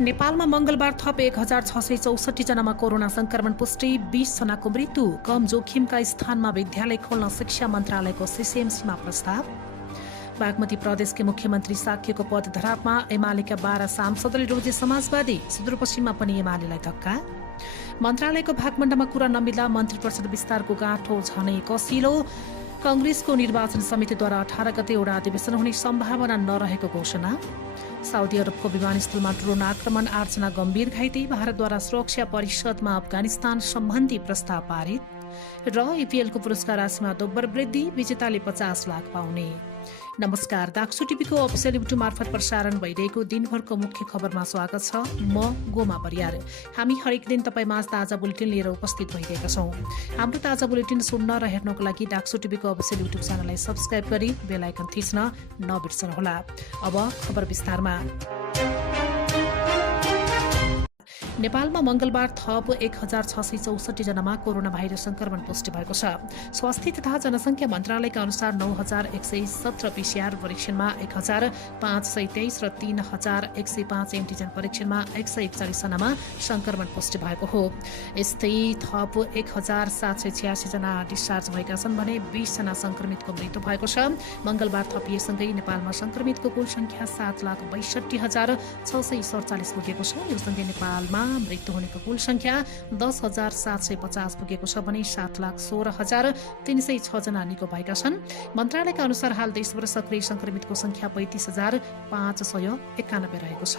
नेपालमा मंगलबार थप 1664 जनामा कोरोना संक्रमण पुष्टि, 20 जनाको मृत्यु। कम जोखिमका स्थानमा विद्यालय खोल्न शिक्षा मन्त्रालयको सीसीएमसीमा प्रस्ताव। बागमती प्रदेशकै मुख्यमन्त्री साक्यको पद धरापमा, एमालेका 12 सांसदले रोजे समाजवादी। सुदूरपश्चिममा पनि एमालेलाई धक्का। मन्त्रालयको भागमण्डमा कुरा नमिल्दा मन्त्री परिषद विस्तारको गाँठो झनै कसिलो। कांग्रेसको निर्वाचन समितिद्वारा 18 गते एउटा अधिवेशन हुने सम्भावना नरहेको घोषणा। साउदी अरबको विमानस्थलमा ड्रोन आक्रमण, 8 जना गम्भीर घाइते। भारतद्वारा सुरक्षा परिषदमा अफगानिस्तान सम्बन्धी प्रस्ताव पारित। र इपिएलको पुरस्कार राशिमा दोब्बर वृद्धि, विजेताले 50 लाख पाउने। नमस्कार, दाक्सु टिभीको अफिसियल युट्युब मार्फत प्रसारण भइरहेको दिनभरको मुख्य खबरमा स्वागत छ। म गोमा परियार। हामी हरेक दिन तपाईमाझ ताजा बुलेटिन लिएर उपस्थित भइरहेका छौँ। हाम्रो ताजा बुलेटिन सुन्न र हेर्नको लागि दाक्सु टिभीको अफिसियल युट्युब च्यानललाई सब्स्क्राइब गरी बेल आइकन थिच्न नबिर्सनुहोला। अब खबर विस्तारमा। नेपालमा मंगलबार थप 1664 जनामा कोरोना भाइरस संक्रमण पुष्टि भएको छ। स्वास्थ्य तथा जनसंख्या मन्त्रालयका अनुसार 9117 पीसीआर परीक्षणमा 1523 र 3105 एन्टिजन परीक्षणमा 141 जनामा संक्रमण पुष्टि भएको हो। यस्तै थप 1786 जना डिस्चार्ज भएका छन् भने 20 जना संक्रमितको मृत्यु भएको छ। मंगलबार थपिएसँगै नेपालमा संक्रमितको कुल संख्या 7,62,647 पुगेको छ। यो सँगै नेपालमा मृत्यु हुनेको कुल संख्या 10,750 पुगेको छ भने 7,16,306 जना निको भएका छन्। मन्त्रालयका अनुसार हाल देशभर सक्रिय संक्रमितको संख्या 35,591 रहेको छ।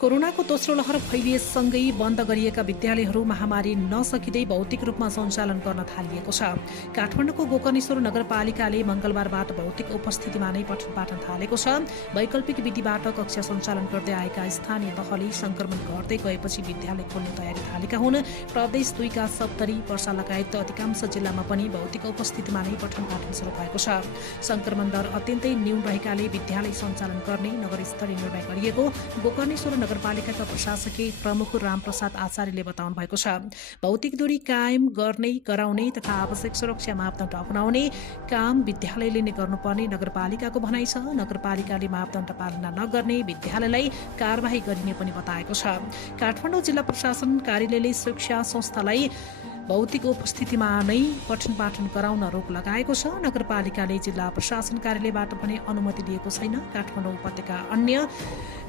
कोरोनाको दोस्रो लहर फैलिएसँगै बन्द गरिएका विद्यालयहरू महामारी नसकिँदै भौतिक रूपमा सञ्चालन गर्न थालिएको छ। काठमाडौँको गोकर्णेश्वर नगरपालिकाले मंगलबारबाट भौतिक उपस्थितिमा नै पठन पाठन थालेको छ। वैकल्पिक विधिबाट कक्षा सञ्चालन गर्दै आएका स्थानीय तहले संक्रमण घट्दै गएपछि विद्यालय खोल्ने तयारी थालेका हुन्। प्रदेश 2 का सप्तरी, पर्सा लगायत अधिकांश जिल्लामा पनि भौतिक उपस्थितिमा नै पठन पाठन सुरु भएको छ। संक्रमण दर अत्यन्तै न्यून रहेकाले विद्यालय सञ्चालन गर्ने नगरस्तरीय निर्णय गरिएको गोकर्णेश्वर नगरपालिकाका प्रशासकीय प्रमुख रामप्रसाद आचार्यले बताउनु भएको छ। भौतिक दूरी कायम गर्ने गराउने तथा आवश्यक सुरक्षा मापदण्ड अपनाउने काम विद्यालयले नै गर्नुपर्ने नगरपालिकाको भनाइ छ। नगरपालिकाले मापदण्ड पालना नगर्ने विद्यालयलाई कारबाही गरिने पनि बताएको छ। काठमाडौँ जिल्ला प्रशासन कार्यालयले शिक्षा संस्थालाई भौतिक उपस्थितिमा नै पठन पाठन गराउन रोक लगाएको छ। नगरपालिकाले जिल्ला प्रशासन कार्यालयबाट पनि अनुमति लिएको छैन। काठमाडौँ उपत्यका अन्य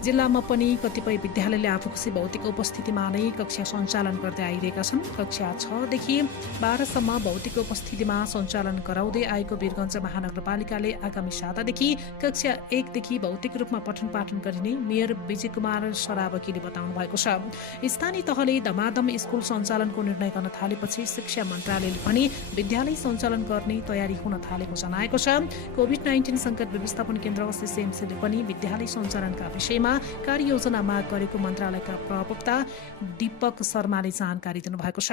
जिल्लामा पनि कतिपय विद्यालयले आफूखुसी भौतिक उपस्थितिमा नै कक्षा सञ्चालन गर्दै आइरहेका छन्। कक्षा 6 देखि 12 सम्म भौतिक उपस्थितिमा सञ्चालन गराउँदै आएको वीरगञ्ज महानगरपालिकाले आगामी सातादेखि कक्षा 1 देखि भौतिक रूपमा पठन पाठन गरिने मेयर विजय कुमार सरावकीले बताउनु भएको छ। स्थानीय तहले धमाधम स्कुल सञ्चालनको निर्णय गर्न थालेपछि शिक्षा मन्त्रालयले पनि विद्यालय सञ्चालन गर्ने तयारी हुन थालेको जनाएको छ। कोभिड-19 संकट व्यवस्थापन केन्द्र सीसीएमसीले पनि विद्यालय सञ्चालनका विषयमा कार्ययोजना माग गरेको मन्त्रालयका प्रवक्ता दीपक शर्माले जानकारी दिनुभएको छ।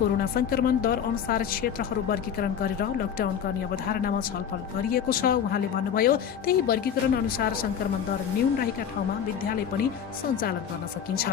कोरोना संक्रमण दर अनुसार क्षेत्रहरू वर्गीकरण गरेर लकडाउन गर्ने अवधारणामा छलफल गरिएको छ। उहाँले भन्नुभयो, त्यही वर्गीकरण अनुसार संक्रमण दर न्यून रहेका ठाउँमा विद्यालय पनि सञ्चालन गर्न सकिन्छ।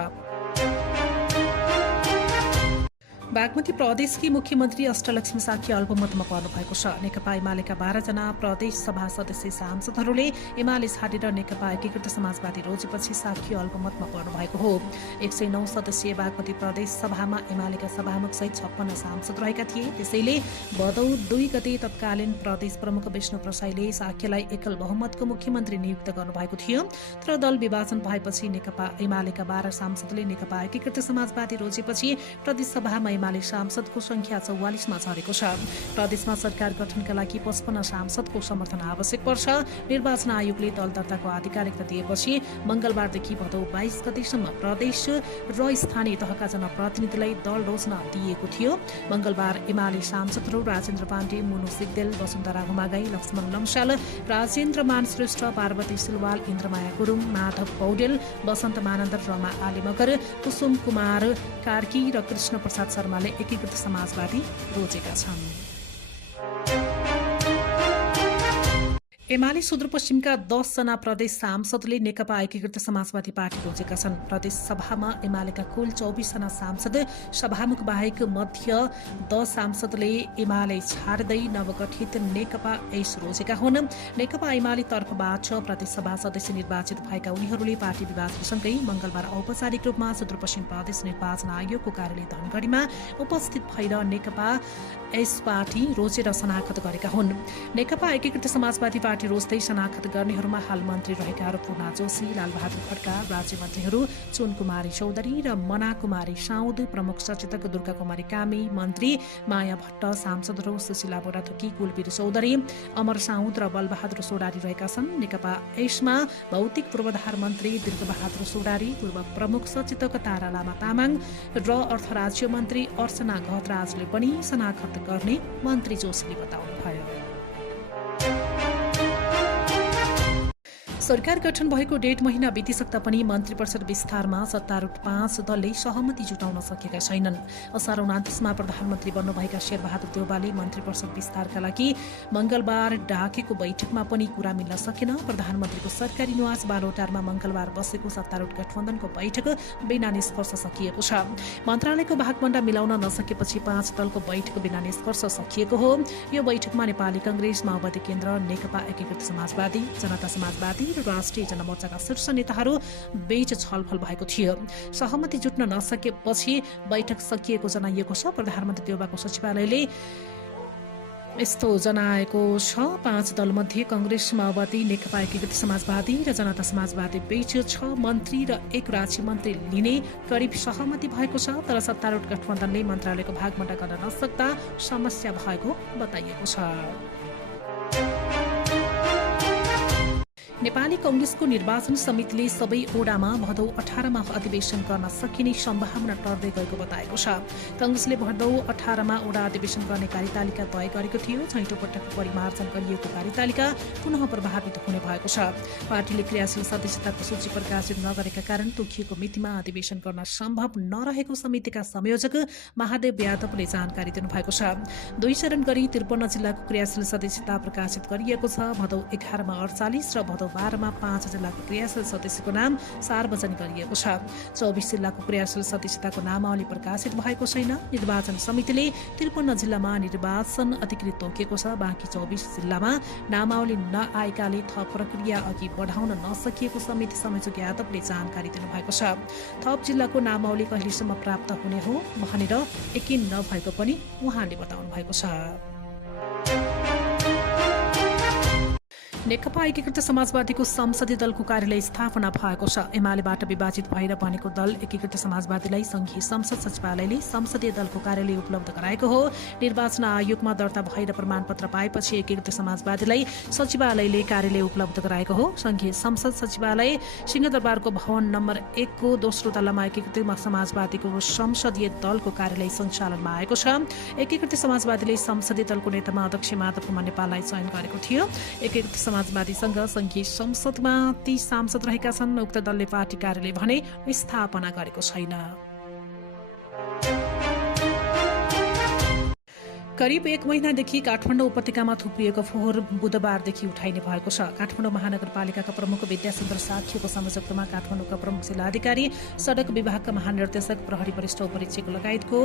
बागमती प्रदेशकी मुख्यमन्त्री अष्टलक्ष्मी साक्य अल्पमतमा पर्नु भएको छ। नेकपा एमालेका 12 जना प्रदेश सभा सदस्य सांसदहरूले एमाले छाडेर नेकपा एकीकृत समाजवादी रोजेपछि साक्य अल्पमतमा पर्नु भएको हो। 109 सदस्यीय बागमती प्रदेश सभामा एमालेका सभामुख सहित 56 सांसद रहेका थिए। त्यसैले भदौ 2 गते तत्कालीन प्रदेश प्रमुख विष्णु प्रसाईले साक्यलाई एकल बहुमतको मुख्यमन्त्री नियुक्त गर्नुभएको थियो। तर दल विभाजन भएपछि नेकपा एमालेका 12 सांसदले नेकपा एकीकृत समाजवादी रोजेपछि प्रदेश सभामा एमाले सांसदको संख्या 44 मा झरेको छ। प्रदेशमा सरकार गठनका लागि 55 सांसदको समर्थन आवश्यक पर्छ। निर्वाचन आयोगले दल दर्ताको आधिकारिकता दिएपछि मंगलबारदेखि भदौ 22 गतेसम्म प्रदेश र स्थानीय तहका जनप्रतिनिधिलाई दल रोज्न दिएको थियो। मंगलबार एमाले सांसदहरू राजेन्द्र पाण्डे, मुनु सिग्देल, वसुन्धरा हुमागाई, लक्ष्मण लम्साल, राजेन्द्र मान श्रेष्ठ, पार्वती सिलवाल, इन्द्रमाया गुरुङ, माधव पौडेल, वसन्त मानन्द, रमा आली मगर, कुसुम कुमार कार्की र कृष्ण प्रसाद शर्माले एकीकृत समाजवादी रोजेका छन्। एमाले सुदूरपश्चिमका 10 जना प्रदेश सांसदले नेकपा एकीकृत समाजवादी पार्टी रोजेका छन्। प्रदेश सभामा एमालेका कुल 24 जना सांसद सभामुख बाहेक मध्य 10 सांसदले एमाले छाड्दै नवगठित नेकपा एस रोजेका हुन्। नेकपा एमाले तर्फबाट प्रदेश सभा सदस्य निर्वाचित भएका उनीहरूले पार्टी विभाजनसँगै मंगलबार औपचारिक रूपमा सुदूरपश्चिम प्रदेश निर्वाचन आयोगको कार्यालय धनगढीमा उपस्थित भएर नेकपा एस पार्टी रोजेर शनाखत गरेका हुन्। नेकपा एकीकृत समाजवादी पार्टी रोज्दै शनाखत गर्नेहरूमा हाल मन्त्री रहेका पूर्णा जोशी, लालबहादुर खड्का, राज्य मन्त्रीहरू चुन कुमारी चौधरी र मना कुमारी साउद, प्रमुख सचेतक दुर्गा कुमारी कामी, मन्त्री माया भट्ट, सांसदहरू सुशीला बोराथोकी, कुलवीर चौधरी, अमर साउद र बलबहादुर सोडारी रहेका छन्। नेकपा एसमा भौतिक पूर्वाधार मन्त्री दीर्घबहादुर सोडारी, पूर्व प्रमुख सचेतक तारा लामा तामाङ र अर्थ राज्य मन्त्री अर्चना घतराजले पनि शनाखत गर्ने मन्त्री जोशीले बताउनुभयो। सरकार गठन भएको 1.5 महिना बितिसक्दा पनि मन्त्री परिषद विस्तारमा सत्तारूढ 5 दलले सहमति जुटाउन सकेका छैनन्। असार 29मा प्रधानमन्त्री बन्नुभएका शेरबहादुर देउवाले मन्त्री परिषद विस्तारका लागि मंगलबार डाकेको बैठकमा पनि कुरा मिल्न सकेन। प्रधानमन्त्रीको सरकारी निवास बालोटारमा मंगलबार बसेको सत्तारूढ गठबन्धनको बैठक बिना निष्कर्ष सकिएको छ। मन्त्रालयको भागभण्डा मिलाउन नसकेपछि 5 दलको बैठक बिना निष्कर्ष सकिएको हो। यो बैठकमा नेपाली कांग्रेस, माओवादी केन्द्र, नेकपा एकीकृत समाजवादी, जनता समाजवादी र राष्ट्रिय जनमोर्चाका शीर्ष नेताहरू बीच छलफल भएको थियो। सहमति जुट्न नसकेपछि बैठक सकिएको जनाइएको छ। प्रधानमन्त्री देउवाको सचिवालयले यस्तो जनाएको छ। 5 दलमध्ये कांग्रेस, माओवादी, नेकपा एकीकृत समाजवादी र जनता समाजवादी बीच 6 मन्त्री र 1 राज्य मन्त्री लिने करिब सहमति भएको छ। तर सत्तारूढ गठबन्धनले मन्त्रालयको भागभण्डा गर्न नसक्दा समस्या भएको बताइएको छ। नेपाली कांग्रेसको निर्वाचन समितिले सबै ओडामा भदौ 18मा अधिवेशन गर्न सकिने सम्भावना टर्दै गएको बताएको छ। कांग्रेसले भदौ 18मा ओडा अधिवेशन गर्ने कार्यतालिका तय गरेको थियो। छैटौं पटक परिमार्जन गरिएको कार्यतालिका पुनः प्रभावित हुने भएको छ। पार्टीले क्रियाशील सदस्यताको सूची प्रकाशित नगरेका कारण तोकिएको मितिमा अधिवेशन गर्न सम्भव नरहेको समितिका संयोजक महादेव यादवले जानकारी दिनुभएको छ। 2 चरण गरी 53 जिल्लाको क्रियाशील सदस्यता प्रकाशित गरिएको छ। भदौ 11मा 48 र भदौ 12मा 5 जिल्लाको क्रियाशील सदस्यको नाम सार्वजनिक गरिएको छ। 24 जिल्लाको क्रियाशील सदस्यताको नामावली प्रकाशित भएको छैन। निर्वाचन समितिले 53 जिल्लामा निर्वाचन अधिकृत तोकेको छ। बाँकी 24 जिल्लामा नामावली नआएकाले थप प्रक्रिया अघि बढाउन नसकिएको समिति संयोजक यादवले जानकारी दिनुभएको छ। थप जिल्लाको नामावली कहिलेसम्म प्राप्त हुने हो भनेर यकिन नभएको पनि उहाँले बताउनु भएको छ। नेकपा एकीकृत समाजवादीको संसदीय दलको कार्यालय स्थापना भएको छ। एमालेबाट विभाजित भएर बनेको दल एकीकृत समाजवादीलाई संघीय संसद सचिवालयले संसदीय दलको कार्यालय उपलब्ध गराएको हो। निर्वाचन आयोगमा दर्ता भएर प्रमाणपत्र पाएपछि एकीकृत समाजवादीलाई सचिवालयले कार्यालय उपलब्ध गराएको हो। संघीय संसद सचिवालय सिंहदरबारको भवन नम्बर 1 को दोस्रो तलामा एकीकृत समाजवादीको संसदीय दलको कार्यालय सञ्चालनमा आएको छ। एकीकृत समाजवादीले संसदीय दलको नेतामा अध्यक्ष माधव कुमार नेपाललाई चयन गरेको थियो। एकीकृत समाजवादीसँग संघीय संसदमा 30 सांसद रहेका छन्। उक्त दलले पार्टी कार्यालय भने स्थापना गरेको छैन। करिब 1 महिनादेखि काठमाडौँ उपत्यकामा थुप्रिएको फोहोर बुधबारदेखि उठाइने भएको छ। काठमाडौँ महानगरपालिकाका प्रमुख विद्यासुन्दर साक्यको संयोजकतामा काठमाडौँका प्रमुख जिल्लाधिकारी, सडक विभागका महानिर्देशक, प्रहरी वरिष्ठ उपरीक्षक लगायतको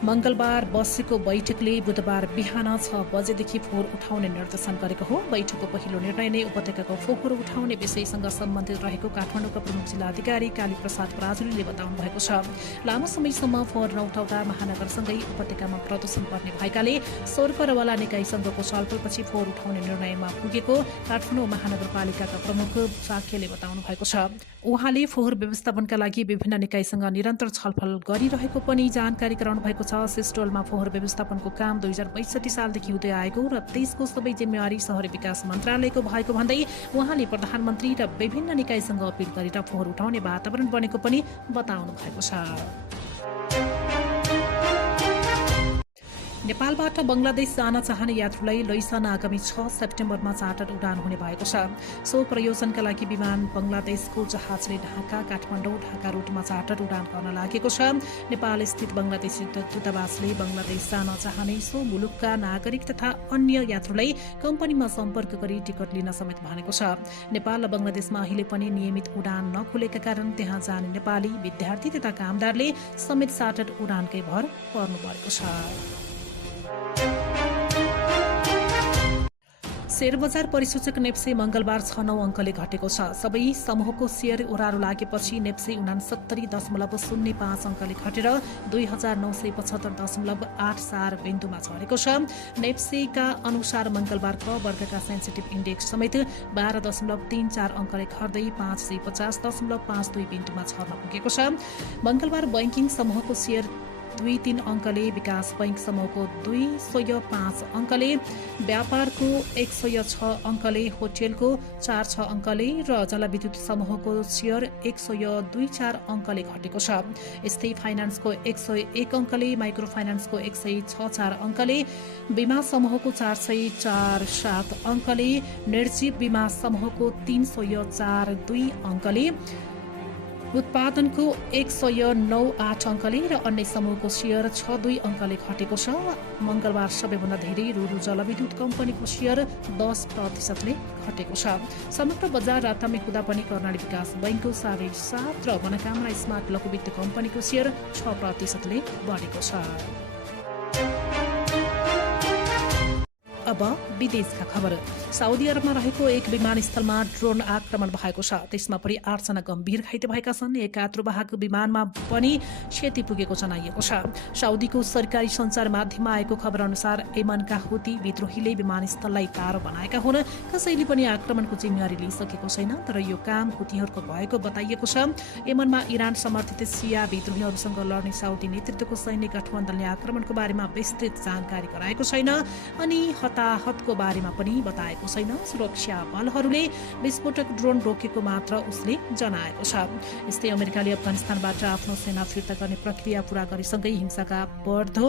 मंगलबार बसेको बैठकले बुधबार बिहान 6 बजेदेखि फोहोर उठाउने निर्देशन गरेको हो। बैठकको पहिलो निर्णय नै उपत्यकाको फोहोर उठाउने विषयसँग सम्बन्धित रहेको काठमाडौँका प्रमुख जिल्लाधिकारी काली प्रसाद पराजुलीले बताउनु भएको छ। लामो समयसम्म फोहोर नउठाउँदा महानगरसँगै उपत्यकामा प्रदूषण पर्ने भएकाले सरकारवाला निकायसँगको छलफलपछि फोहोर उठाउने निर्णयमा पुगेको काठमाडौँ महानगरपालिकाका प्रमुख साक्यले बताउनु भएको छ। उहाँले फोहोर व्यवस्थापनका लागि विभिन्न निकायसँग निरन्तर छलफल गरिरहेको पनि जानकारी गराउनु भएको छ। सिस्टोलमा फोहोर व्यवस्थापनको काम 2062 सालदेखि हुँदै आएको र त्यसको सबै जिम्मेवारी शहरी विकास मन्त्रालयको भएको भन्दै उहाँले प्रधानमन्त्री र विभिन्न निकायसँग अपील गरेर फोहोर उठाउने वातावरण बनेको पनि बताउनु भएको छ। नेपालबाट बंगलादेश जान चाहने यात्रुलाई लैजान आगामी 6 सेप्टेम्बरमा चार्टर उडान हुने भएको छ। सो प्रयोजनका लागि विमान बंगलादेशको जहाजले ढाका काठमाडौँ ढाका रुटमा चार्टर उडान गर्न लागेको छ। नेपाल स्थित बंगलादेशी दूतावासले बंगलादेश जान चाहने सो मुलुकका नागरिक तथा अन्य यात्रुलाई कम्पनीमा सम्पर्क गरी टिकट लिन समेत भनेको छ। नेपाल र बंगलादेशमा अहिले पनि नियमित उडान नखुलेका कारण त्यहाँ जाने नेपाली विद्यार्थी तथा कामदारले समेत चार्टर उडानकै भर पर्नु परेको छ। शेयर बजार परिसूचक नेप्से मंगलबार 6.9 अङ्कले घटेको छ। सबै समूहको शेयर ओह्रालो लागेपछि नेप्से 69.05 अङ्कले घटेर 2975.84 बिन्दुमा झरेको छ। नेप्सेका अनुसार मंगलबार क वर्गका सेन्सिटिभ इन्डेक्स समेत 12.34 अङ्कले घट्दै 550.52 बिन्दुमा झर्न पुगेको छ। मंगलबार बैंकिङ समूहको शेयर 2.3 अङ्कले, विकास बैंक समूहको 205 अङ्कले, व्यापारको 106 अङ्कले, होटेलको 46 अङ्कले र जलविद्युत समूहको शेयर 102.4 अङ्कले घटेको छ। यस्तै फाइनान्सको 101 अङ्कले, माइक्रो फाइनान्सको 164 अङ्कले, बीमा समूहको 404.7 अङ्कले, निर्जीव बीमा समूहको 304.2 अङ्कले, उत्पादनको 109.8 अङ्कले र अन्य समूहको शेयर 62 अङ्कले घटेको छ। मंगलबार सबैभन्दा धेरै रुरु जलविद्युत कम्पनीको शेयर 10% घटेको छ। समग्र बजार रातामै कुदा पनि कर्णाली विकास बैंकको 7.5% र मनोकामना स्मार्ट लघुवित्त कम्पनीको शेयर 6% बढेको छ। अब विदेशका खबर। साउदी अरबमा रहेको एक विमानस्थलमा ड्रोन आक्रमण भएको छ। त्यसमा परि 8 जना गम्भीर घाइते भएका छन्। एक यात्रुवाहक विमानमा पनि क्षति पुगेको जनाइएको छ। साउदीको सरकारी सञ्चार माध्यममा आएको खबर अनुसार यमनका हुती विद्रोहीले विमानस्थललाई टाढो बनाएका हुन्। कसैले पनि आक्रमणको जिम्मेवारी लिइसकेको छैन, तर यो काम हुतीहरूको भएको बताइएको छ। यमनमा इरान समर्थित सिया विद्रोहीहरूसँग लड्ने साउदी नेतृत्वको सैन्य गठबन्धनले आक्रमणको बारेमा विस्तृत जानकारी गराएको छैन अनि हताहतको बारेमा पनि बताएको छैन। सुरक्षा बलहरूले विस्फोटक ड्रोन रोकेको मात्र उसले जनाएको छ। यस्तै अमेरिकाले अफगानिस्तानबाट आफ्नो सेना फिर्ता गर्ने प्रक्रिया पूरा गरेसँगै हिंसाका बढ्दो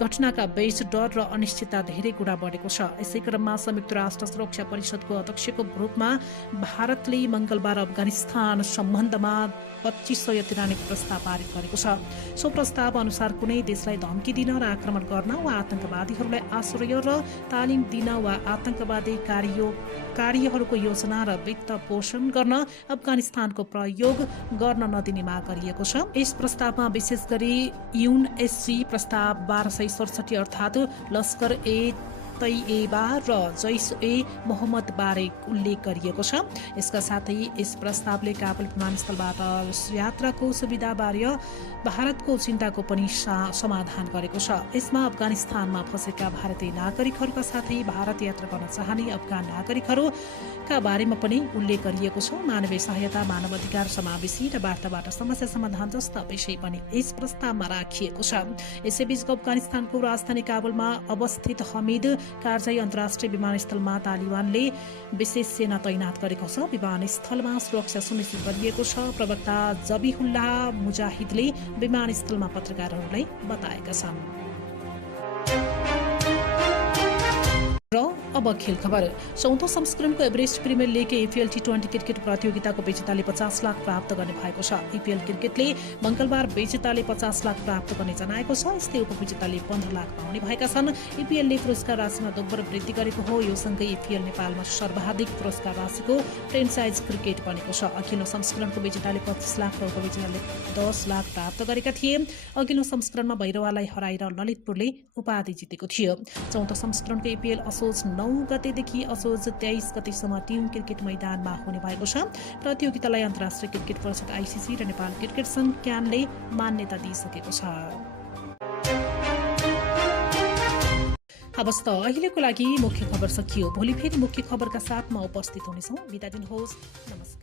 घटनाका बीच डर र अनिश्चितता धेरै गुणा बढेको छ। यसै क्रममा संयुक्त राष्ट्र सुरक्षा परिषदको अध्यक्षको रूपमा भारतले मंगलबार अफगानिस्तान सम्बन्धमा 2593 प्रस्ताव पारित गरेको छ। सो प्रस्ताव अनुसार कुनै देशलाई धम्की दिन र आक्रमण गर्न वा आतंकवादीहरूलाई आश्रय र तालिम दिन वा आतंकवादी कार्यहरूको योजना र वित्त पोषण गर्न अफगानिस्तानको प्रयोग गर्न नदिने माग गरिएको छ। यस प्रस्तावमा विशेष गरी यूएनएससी प्रस्ताव 1267 अर्थात् लस्कर ए तैयबा र जैश-ए मोहम्मद बारे उल्लेख गरिएको छ। यसका साथै यस प्रस्तावले काबुल विमानस्थलबाट यात्राको सुविधा बारे भारतको चिन्ताको पनि समाधान गरेको छ। यसमा अफगानिस्तानमा फँसेका भारतीय नागरिकहरूका साथै भारत यात्रा गर्न चाहने अफगान नागरिकहरूका बारेमा पनि उल्लेख गरिएको छ। मानवीय सहायता, मानवाधिकार, समावेशी र वार्ताबाट समस्या समाधान जस्ता विषय पनि यस प्रस्तावमा राखिएको छ। यसैबीच अफगानिस्तानको राजधानी काबुलमा अवस्थित हमिद कारजाई अन्तर्राष्ट्रिय विमानस्थलमा तालिबानले विशेष सेना तैनात गरेको छ। विमानस्थलमा सुरक्षा सुनिश्चित गरिएको छ। प्रवक्ता जबिहुल्लाह मुजाहिदले विमानस्थलमा पत्रकारहरूलाई बताएका छन्। र अब खेल खबर। 14औं संस्करणको एभरेस्ट प्रिमियर लिग एपीएल टी20 क्रिकेट प्रतियोगिताको विजेताले 50 लाख प्राप्त गर्ने भएको छ। एपीएल क्रिकेटले मंगलबार विजेताले 50 लाख प्राप्त गर्ने जनाएको छ। यस्तै उपविजेताले 15 लाख पाउने भएका छन्। एपीएलले पुरस्कार राशिमा दोब्बर वृद्धि गरेको हो। यो सँगै एपीएल नेपालमा सर्वाधिक पुरस्कार राशिको फ्रेन्चाइज क्रिकेट बनेको छ। अघिल्लो संस्करणको विजेताले 25 लाख र उपविजेताले 10 लाख प्राप्त गरेका थिए। अघिल्लो संस्करणमा भैरवालाई हराएर ललितपुरले उपाधि जितेको थियो। 14औं संस्करणको एपीएल असोज 9 गतेदेखि असोज 23 गतेसम्म टिम क्रिकेट मैदानमा हुने भएको छ। प्रतियोगितालाई अन्तर्राष्ट्रिय क्रिकेट परिषद आईसीसी र नेपाल क्रिकेट संघ क्यानले मान्यता दिइसकेको छ। हवस् त अहिलेको लागि मुख्य खबर सकियो। भोलि फेरि मुख्य खबरका साथ म उपस्थित हुनेछौँ। बिदा दिनुहोस्। नमस्कार।